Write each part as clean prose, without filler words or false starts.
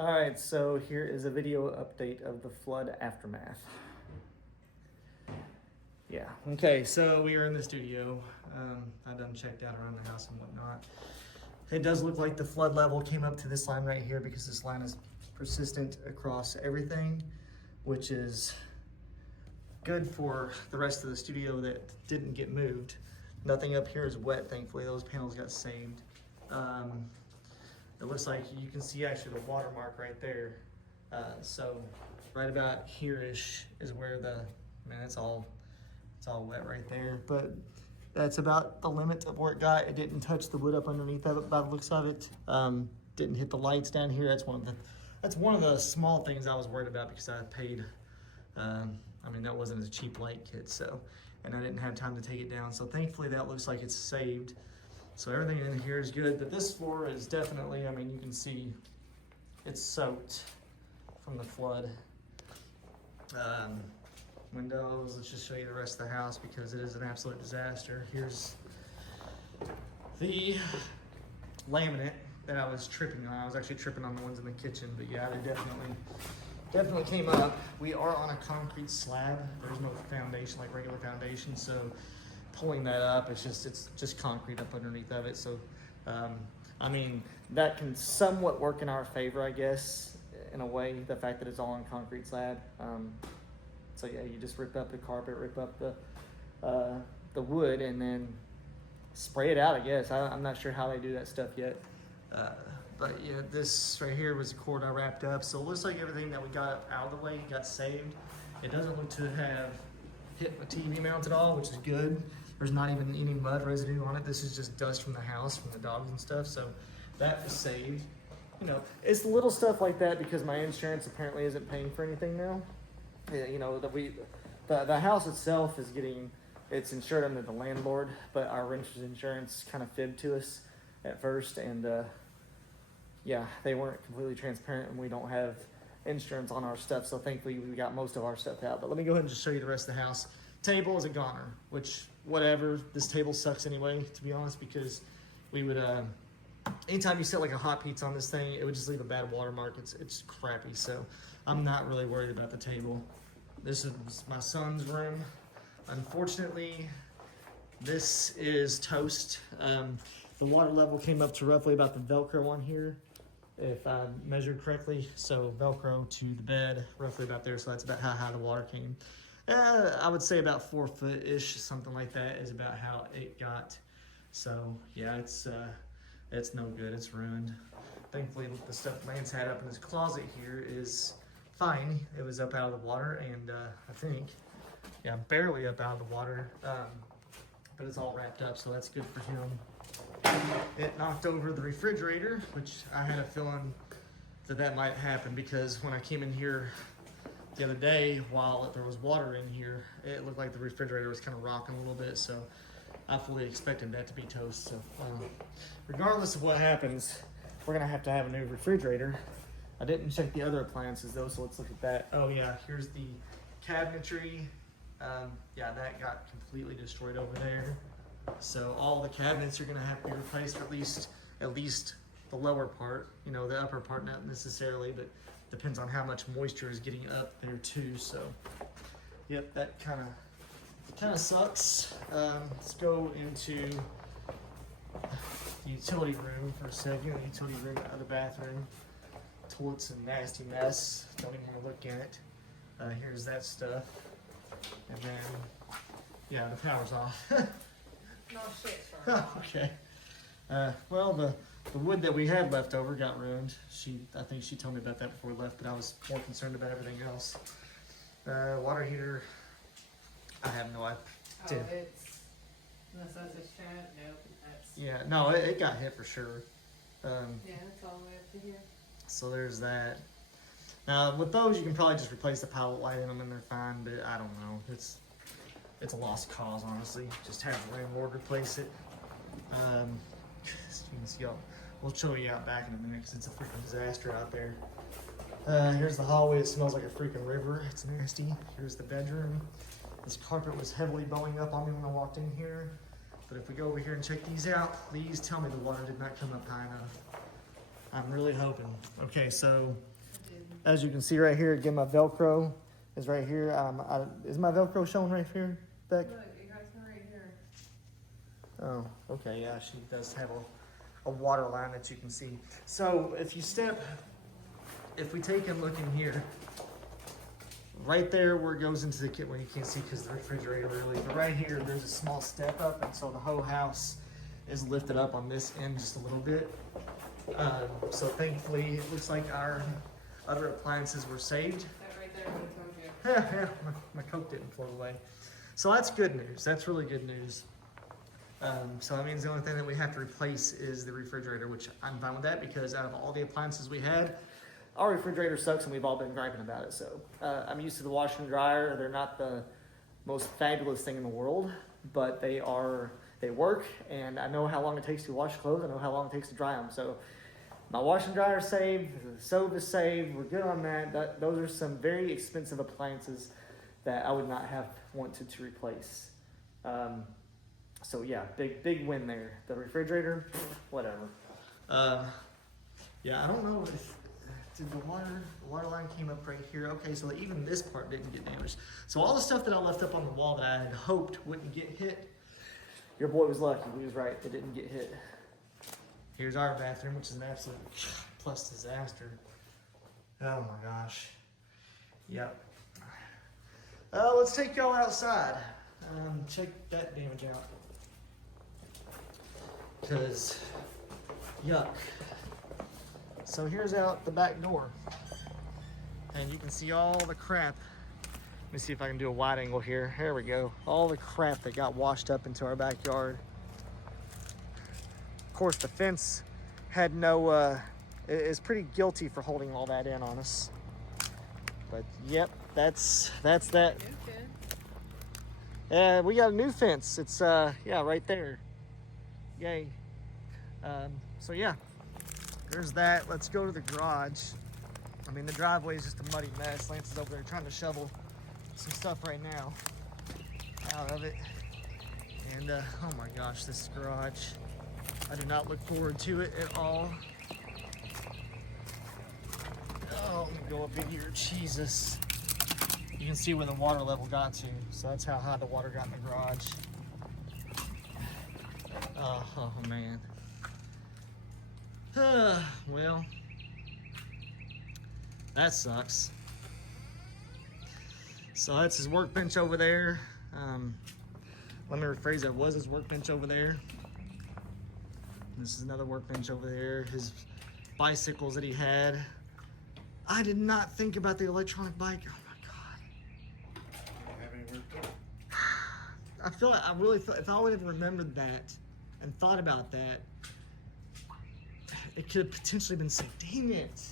All right, so here is a video update of the flood aftermath. Yeah, okay, so we are in the studio. I done checked out around the house and whatnot. It does look like the flood level came up to this line right here because this line is persistent across everything, which is good for the rest of the studio that didn't get moved. Nothing up here is wet, thankfully. Those panels got saved. It looks like you can see actually the watermark right there. So right about here-ish is where it's all wet right there. But that's about the limit of where it got. It didn't touch the wood up underneath of it by the looks of it. Didn't hit the lights down here. That's one of the small things I was worried about because I paid, that wasn't a cheap light kit, and I didn't have time to take it down. So thankfully that looks like it's saved. So everything in here is good, but this floor is definitely, you can see it's soaked from the flood. Windows, let's just show you the rest of the house because it is an absolute disaster. Here's the laminate that I was tripping on. I was actually tripping on the ones in the kitchen, but yeah, they definitely came up. We are on a concrete slab. There's no foundation like regular foundation, so pulling that up, it's just concrete up underneath of it. So, that can somewhat work in our favor, I guess, in a way, the fact that it's all on concrete slab. So yeah, you just rip up the carpet, rip up the wood, and then spray it out, I guess. I'm not sure how they do that stuff yet. But yeah, this right here was the cord I wrapped up. So it looks like everything that we got out of the way got saved. It doesn't look to have hit the TV mount at all, which is good. There's not even any mud residue on it. This is just dust from the house, from the dogs and stuff. So that was saved. It's the little stuff like that because my insurance apparently isn't paying for anything now. The house itself is it's insured under the landlord, but our renter's insurance kind of fibbed to us at first, and they weren't completely transparent, and we don't have insurance on our stuff, so thankfully we got most of our stuff out. But let me go ahead and just show you the rest of the house. Table is a goner, which whatever. This table sucks anyway, to be honest, because we would anytime you set like a hot pizza on this thing, it would just leave a bad watermark. It's crappy, so I'm not really worried about the table. This is my son's room. Unfortunately, this is toast. The water level came up to roughly about the Velcro on here, if I measured correctly. So Velcro to the bed, roughly about there. So that's about how high the water came. I would say about 4 foot-ish, something like that is about how it got. So yeah, it's no good, it's ruined. Thankfully, the stuff Lance had up in his closet here is fine. It was up out of the water, and I think, barely up out of the water, but it's all wrapped up, so that's good for him. It knocked over the refrigerator, which I had a feeling that might happen because when I came in here the other day, while there was water in here, it looked like the refrigerator was kind of rocking a little bit, so I fully expected that to be toast. So regardless of what happens, we're gonna have to have a new refrigerator. I didn't check the other appliances though, so let's look at that. Oh yeah, here's the cabinetry. That got completely destroyed over there. So all the cabinets are gonna have to be replaced, or at least the lower part. The upper part not necessarily, but depends on how much moisture is getting up there too. So yep, that kind of sucks. Let's go into the utility room for a second. The utility room out of the bathroom. Toilet's a nasty mess. Don't even want to look in it. Here's that stuff. And then, the power's off. No shit, sir. Okay. Well, the wood that we had left over got ruined. I think she told me about that before we left, but I was more concerned about everything else. Water heater, I have no idea. Unless that's a shot, nope. Yeah, no, it got hit for sure. It's all the way up to here. So there's that. Now with those, you can probably just replace the pilot light in them and they're fine, but I don't know. It's a lost cause, honestly. Just have the landlord replace it. You can see, we'll show you out back in a minute because it's a freaking disaster out there. Here's the hallway. It smells like a freaking river. It's nasty. Here's the bedroom. This carpet was heavily blowing up on me when I walked in here. But if we go over here and check these out, please tell me the water did not come up high enough. I'm really hoping. Okay, so I did. as you can see right here, again, my Velcro is right here. Is my Velcro showing right here, Beck? Look, it got some right here. Oh, okay, yeah, she does have a water line that you can see. So if we take a look in here, right there where it goes into the kitchen, well, you can't see because of the refrigerator really, but right here, there's a small step up, and so the whole house is lifted up on this end just a little bit. So thankfully, it looks like our other appliances were saved. That right there would have told you. My Coke didn't float away. So that's good news. That's really good news. So that means the only thing that we have to replace is the refrigerator, which I'm fine with that because out of all the appliances we had, our refrigerator sucks and we've all been griping about it. So I'm used to the washer and dryer. They're not the most fabulous thing in the world, but they work, and I know how long it takes to wash clothes. I know how long it takes to dry them. So my washer and dryer is saved, the stove is saved. We're good on that. Those are some very expensive appliances that I would not have wanted to replace. So yeah, big win there. The refrigerator, whatever. Yeah, I don't know if did the water line came up right here. Okay, so even this part didn't get damaged. So all the stuff that I left up on the wall that I had hoped wouldn't get hit, your boy was lucky. He was right. It didn't get hit. Here's our bathroom, which is an absolute plus disaster. Oh my gosh. Yep. Let's take y'all outside. Check that damage out. Because, yuck. So here's out the back door. And you can see all the crap. Let me see if I can do a wide angle here. Here we go. All the crap that got washed up into our backyard. Of course, the fence had no, is pretty guilty for holding all that in on us. But yep, that's that. We got a new fence. It's, yeah, right there. Yay. So yeah, there's that. Let's go to the garage. I mean, the driveway is just a muddy mess. Lance is over there trying to shovel some stuff right now out of it. And, oh my gosh, this garage. I do not look forward to it at all. Oh, let me go up in here. Jesus. You can see where the water level got to. So that's how high the water got in the garage. Oh man. Well, that sucks. So that's his workbench over there. Let me rephrase that. Was his workbench over there. This is another workbench over there. His bicycles that he had. I did not think about the electronic bike. Oh my God. I feel like I really feel if I would have remembered that and thought about that, it could have potentially been said, dang it.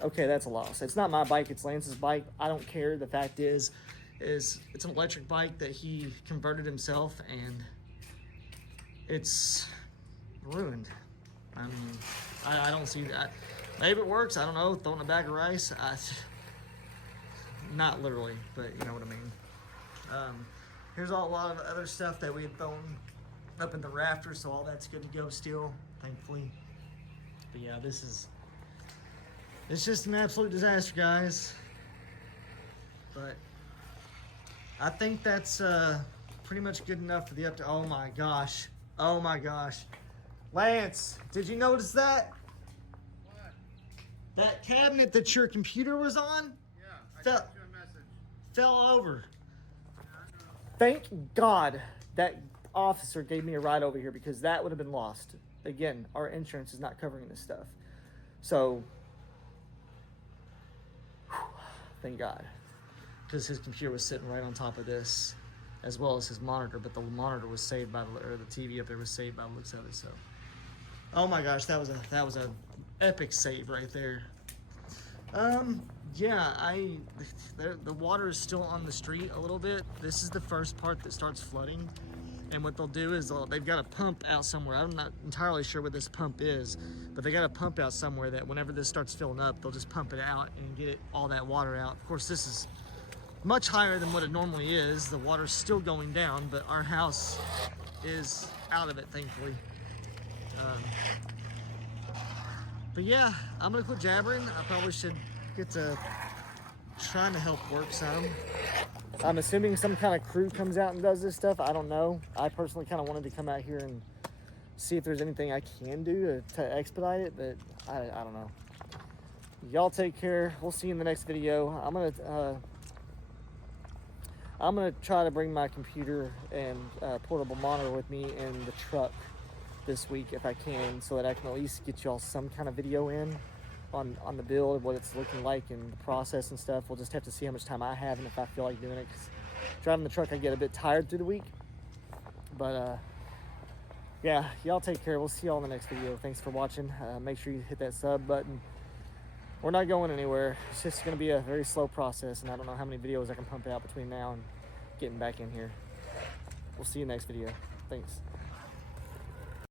Okay, that's a loss. It's not my bike, it's Lance's bike. I don't care. The fact is it's an electric bike that he converted himself, and it's ruined. I mean, I don't see that. Maybe it works, I don't know, throwing a bag of rice. Not literally, but you know what I mean. Here's a lot of other stuff that we had thrown up in the rafters, so all that's good to go still, thankfully. But yeah, it's just an absolute disaster, guys. But I think that's pretty much good enough for the oh my gosh. Oh my gosh. Lance, did you notice that? What? That cabinet that your computer was on? Yeah, I Fell- sent you a message. Fell over. Yeah, I know. Thank God that officer gave me a ride over here, because that would have been lost. Again, our insurance is not covering this stuff. So, thank God. Because his computer was sitting right on top of this, as well as his monitor, but the monitor was saved by or the TV up there was saved by the looks of it. So, oh my gosh, that was a epic save right there. Yeah, the water is still on the street a little bit. This is the first part that starts flooding, and what they'll do is they've got a pump out somewhere. I'm not entirely sure what this pump is, but they got a pump out somewhere that whenever this starts filling up, they'll just pump it out and get all that water out. Of course, this is much higher than what it normally is. The water's still going down, but our house is out of it, thankfully. But yeah, I'm gonna quit jabbering. I probably should get to trying to help work some. I'm assuming some kind of crew comes out and does this stuff. I don't know. I personally kind of wanted to come out here and see if there's anything I can do to expedite it, but I don't know. Y'all take care. We'll see you in the next video. I'm gonna try to bring my computer and portable monitor with me in the truck this week if I can, so that I can at least get y'all some kind of video in on the build, what it's looking like and the process and stuff. We'll just have to see how much time I have and if I feel like doing it, because driving the truck I get a bit tired through the week. But yeah, y'all take care. We'll see y'all in the next video. Thanks for watching. Make sure you hit that sub button. We're not going anywhere. It's just going to be a very slow process, and I don't know how many videos I can pump out between now and getting back in here. We'll see you next video. Thanks.